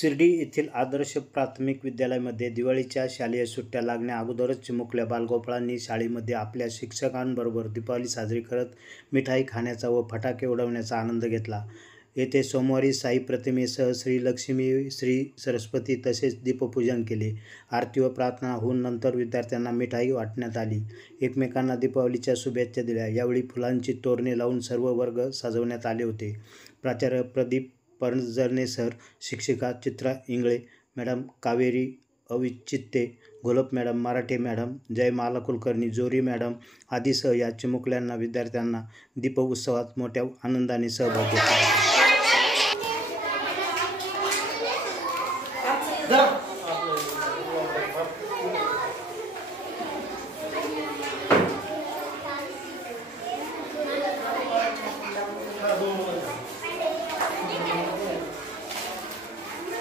शिर्डी येथील आदर्श प्राथमिक विद्यालयामध्ये दिवाळीच्या शालेय सुट्ट्या लागण्या अगोदरच चिमुकल्या बालगोपाळांनी शाळेमध्ये आपल्या शिक्षकांबरोबर दीपावली साजरी करत मिठाई खाण्याचा व फटाके उडवण्याचा आनंद घेतला। येथे सोमवारी साई प्रतिमेसह श्री लक्ष्मी, श्री सरस्वती तसेच दीपपूजन केले। आरती व प्रार्थना होऊन नंतर विद्यार्थ्यांना मिठाई वाटण्यात आली। एकमेकांना दीपावलीच्या शुभेच्छा दिल्या। यावेळी फुलांची तोरणे लावून सर्व वर्ग सजवण्यात आले होते। प्राचार्य प्रदीप परजरणे सर, शिक्षिका चित्रा इंगळे मॅडम, कावेरी अविचित्ते, घोलप मॅडम, मराठे मॅडम, जयमाला कुलकर्णी, जोरी मॅडम आदीसह या चिमुकल्यांना विद्यार्थ्यांना दीपोत्सवात मोठ्या आनंदाने सहभाग घेतला।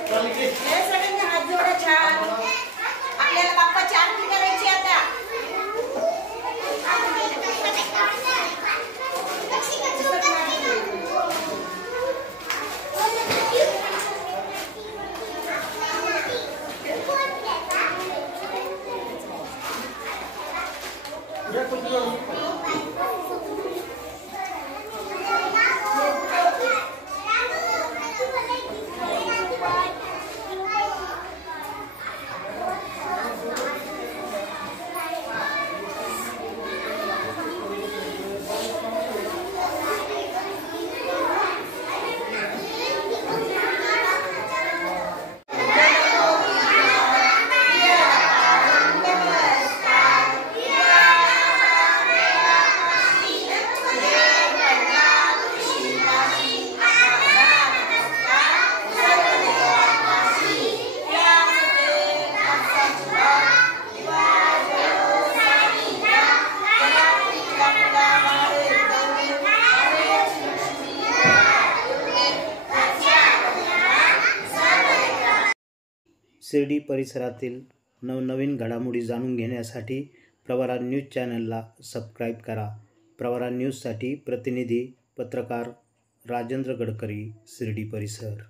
सगळ्यांनी हात जोडा छान। आपल्याला बाप्पाची आरती करायची आता। शिर्डी परिसरातील नवनवीन घडामोडी जाणून घेण्यासाठी प्रवरा न्यूज चॅनलला सबस्क्राईब करा। प्रवरा न्यूजसाठी प्रतिनिधी पत्रकार राजेंद्र गडकरी, शिर्डी परिसर।